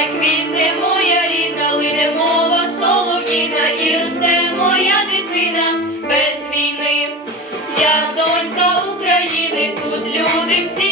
Ой, квітне моя рідна, лине мова солов'їна і росте моя дитина без війни. Я донька України, тут люди всі.